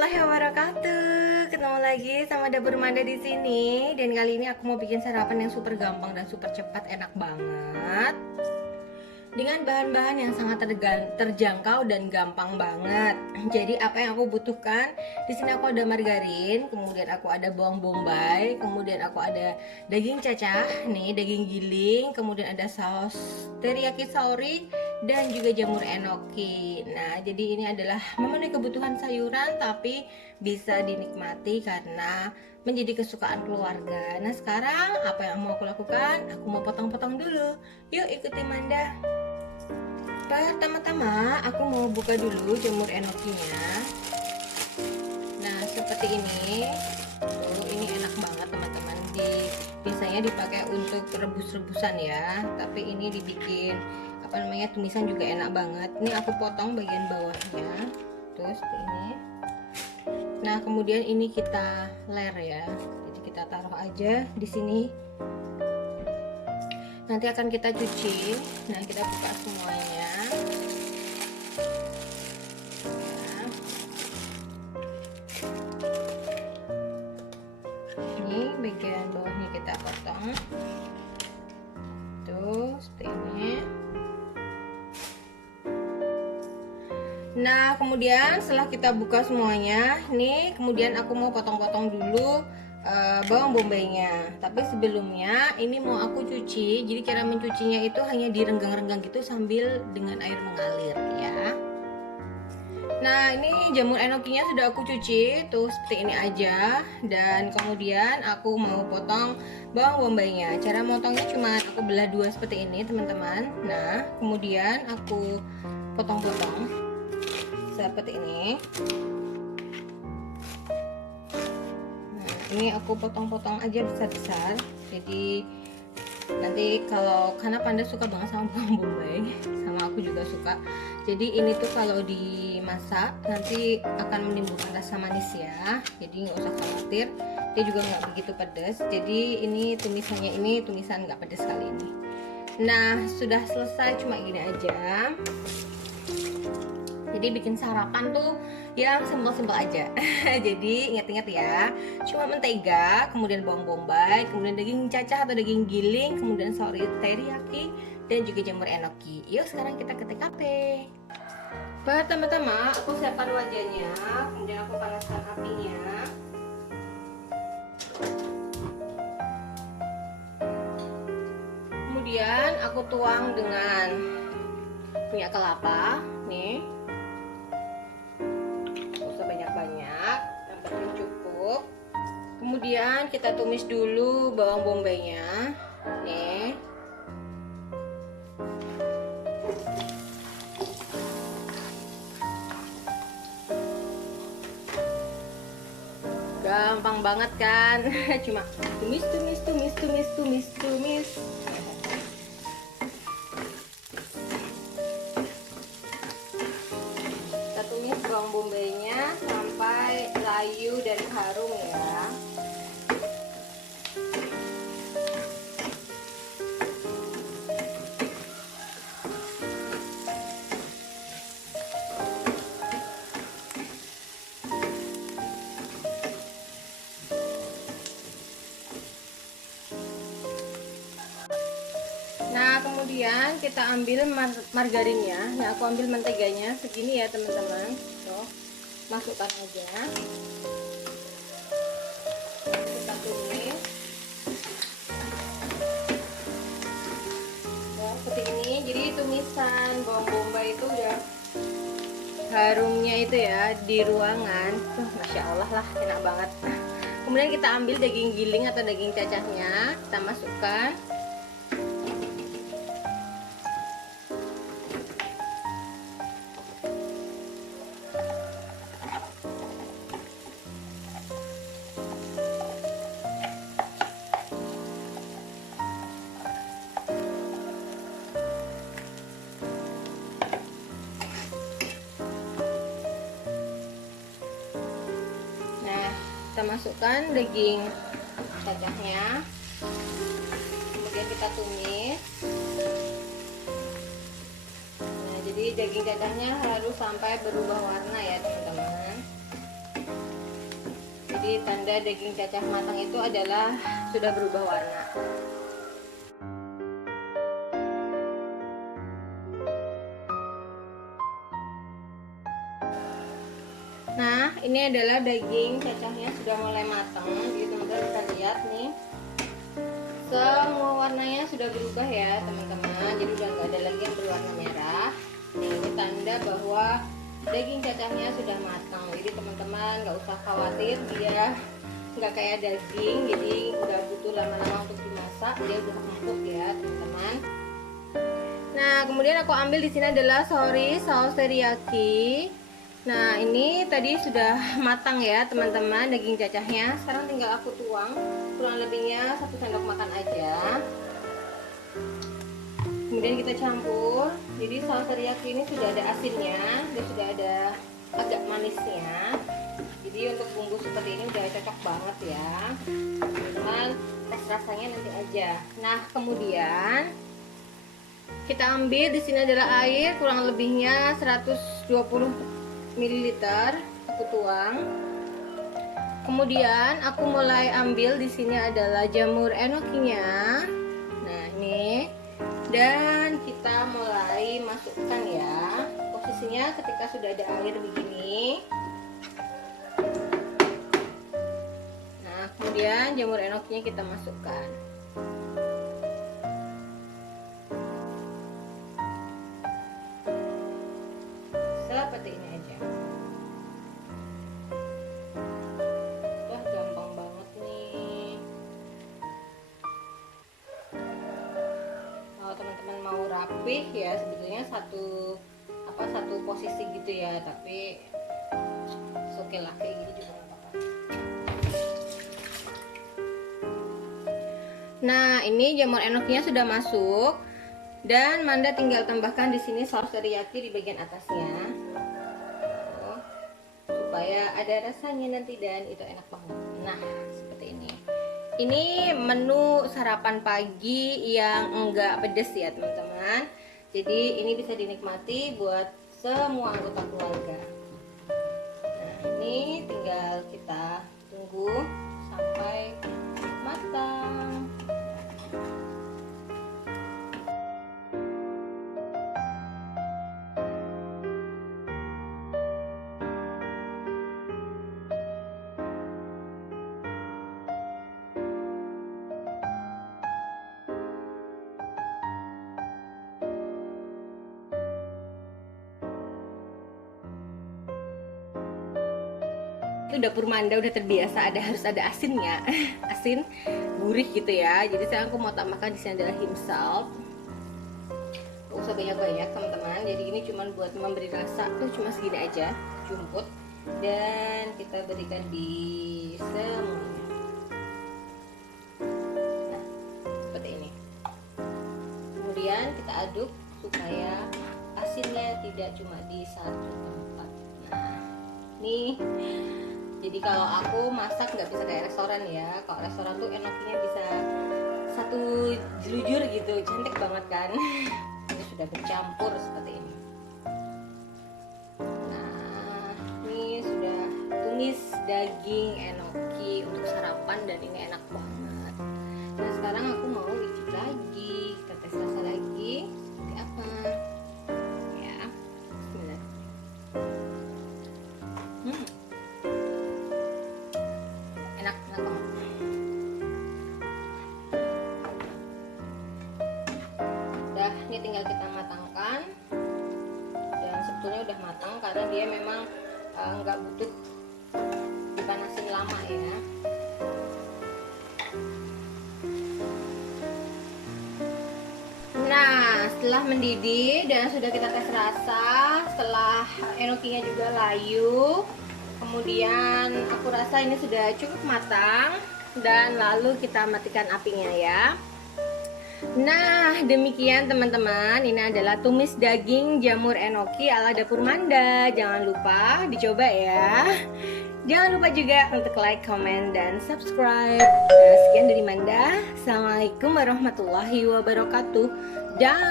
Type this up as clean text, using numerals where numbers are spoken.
warahmatullahi wabarakatuh. Ketemu lagi sama Dapur Manda di sini. Dan kali ini aku mau bikin sarapan yang super gampang dan super cepat, enak banget. Dengan bahan-bahan yang sangat terjangkau dan gampang banget. Jadi apa yang aku butuhkan? Di sini aku ada margarin, kemudian aku ada bawang bombay, kemudian aku ada daging cacah, nih daging giling, kemudian ada saus teriyaki sauri dan juga jamur enoki. Nah, jadi ini adalah memenuhi kebutuhan sayuran tapi bisa dinikmati karena menjadi kesukaan keluarga. Nah, sekarang apa yang mau aku lakukan? Aku mau potong-potong dulu. Yuk ikuti Manda. Pertama-tama aku mau buka dulu jamur enokinya. Nah, seperti ini. Ini enak banget teman-teman. Biasanya dipakai untuk rebus-rebusan ya, tapi ini dibikin tumisan juga enak banget. Ini aku potong bagian bawahnya. Terus seperti ini. Nah, kemudian ini kita ler ya. Jadi kita taruh aja di sini. Nanti akan kita cuci. Nah, kita buka semuanya. Nah. Ini bagian bawahnya kita potong. Tuh, seperti ini. Nah, kemudian setelah kita buka semuanya, nih kemudian aku mau potong-potong dulu bawang bombaynya. Tapi sebelumnya ini mau aku cuci. Jadi cara mencucinya itu hanya direnggang-renggang gitu sambil dengan air mengalir ya. Nah, ini jamur enokinya sudah aku cuci tuh seperti ini aja. Dan kemudian aku mau potong bawang bombaynya. Cara motongnya cuma aku belah dua seperti ini teman-teman. Nah, kemudian aku potong-potong seperti ini. Ini aku potong-potong aja besar-besar. Jadi nanti karena Panda suka banget sama bawang bombay, sama aku juga suka. Jadi ini tuh kalau dimasak nanti akan menimbulkan rasa manis ya. Jadi nggak usah khawatir, dia juga nggak begitu pedas. Jadi ini tumisan nggak pedas kali ini. Nah, sudah selesai, cuma gini aja. Jadi bikin sarapan tuh yang simpel-simpel aja. Jadi ingat-ingat ya, cuma mentega, kemudian bawang bombay, kemudian daging cacah atau daging giling, kemudian sauri teriyaki, dan juga jamur enoki. Yuk sekarang kita ke TKP. Pertama-tama aku siapkan wajannya, kemudian aku panaskan apinya. Kemudian aku tuang dengan minyak kelapa, nih. Cukup. Kemudian kita tumis dulu bawang bombaynya, nih. Gampang banget kan? Cuma tumis. Kita tumis bawang bombaynya sampai layu dan harum ya. Nah, kemudian kita ambil margarinnya. Nah, aku ambil menteganya segini ya teman-teman. Tuh, masukkan aja. Kita tumis. Ya, seperti ini. Jadi tumisan bawang bombay itu udah harumnya itu ya di ruangan. Masya Allah lah, enak banget. Kemudian kita ambil daging giling atau daging cacahnya, kita masukkan. Kita masukkan daging cacahnya, kemudian kita tumis. Nah, jadi daging cacahnya harus sampai berubah warna ya teman-teman. Jadi tanda daging cacah matang itu adalah sudah berubah warna. Nah, ini adalah daging cacahnya sudah mulai matang. Jadi teman-teman bisa lihat nih, semua warnanya sudah berubah ya teman-teman. Jadi udah nggak ada lagi yang berwarna merah. Nih, ini tanda bahwa daging cacahnya sudah matang. Jadi teman-teman nggak usah khawatir, dia nggak kayak daging, jadi nggak butuh lama-lama untuk dimasak. Dia udah empuk ya teman-teman. Nah, kemudian aku ambil di sini adalah saus teriyaki. Nah, ini tadi sudah matang ya teman-teman daging cacahnya. Sekarang tinggal aku tuang, kurang lebihnya 1 sendok makan aja. Kemudian kita campur. Jadi saus teriyaki ini sudah ada asinnya dan sudah ada agak manisnya. Jadi untuk bumbu seperti ini udah cocok banget ya teman-teman. Tes rasanya nanti aja. Nah, kemudian kita ambil di sini adalah air, kurang lebihnya 120 ml, aku tuang. Kemudian aku mulai ambil di sini adalah jamur enokinya. Nah, ini. Dan kita mulai masukkan ya. Posisinya ketika sudah ada air begini. Nah, kemudian jamur enokinya kita masukkan. Seperti ini aja. Wah, gampang banget nih. Kalau teman-teman mau rapih ya, sebetulnya satu posisi gitu ya, tapi oke lah kayak gini juga nggak apa-apa. Nah, ini jamur enokinya sudah masuk. Dan Manda tinggal tambahkan di sini saus teriyaki di bagian atasnya, supaya ada rasanya nanti dan itu enak banget. Nah, seperti ini. Ini menu sarapan pagi yang enggak pedes ya teman-teman. Jadi ini bisa dinikmati buat semua anggota keluarga. Nah, ini tinggal kita tunggu sampai matang. Itu dapur Manda udah terbiasa harus ada asinnya, asin gurih gitu ya. Jadi sekarang aku mau tambahkan di sini adalah him salt. Gak usah banyak-banyak teman-teman. Jadi ini cuma buat memberi rasa tuh, cuma segini aja, jumput. Dan kita berikan di semuanya. Nah, seperti ini. Kemudian kita aduk supaya asinnya tidak cuma di satu tempat. Nah, nih. Jadi kalau aku masak nggak bisa kayak restoran ya. Kalau restoran tuh enaknya bisa satu jelujur gitu, cantik banget kan. Ini sudah bercampur seperti ini. Nah, ini sudah tumis daging enoki untuk sarapan dan ini enak banget. Nah, sekarang aku mau icip lagi, kita tes rasa lagi seperti apa. Ya, bismillah. Enak banget. Udah, ini tinggal kita matangkan. Dan sebetulnya udah matang karena dia memang nggak butuh dipanasin lama ya. Nah, setelah mendidih dan sudah kita tes rasa, setelah enokinya juga layu, kemudian aku rasa ini sudah cukup matang dan lalu kita matikan apinya ya. Nah, demikian teman-teman, ini adalah tumis daging jamur enoki ala dapur Manda. Jangan lupa dicoba ya. Jangan lupa juga untuk like, comment, dan subscribe. Sekian dari Manda. Assalamualaikum warahmatullahi wabarakatuh. Dan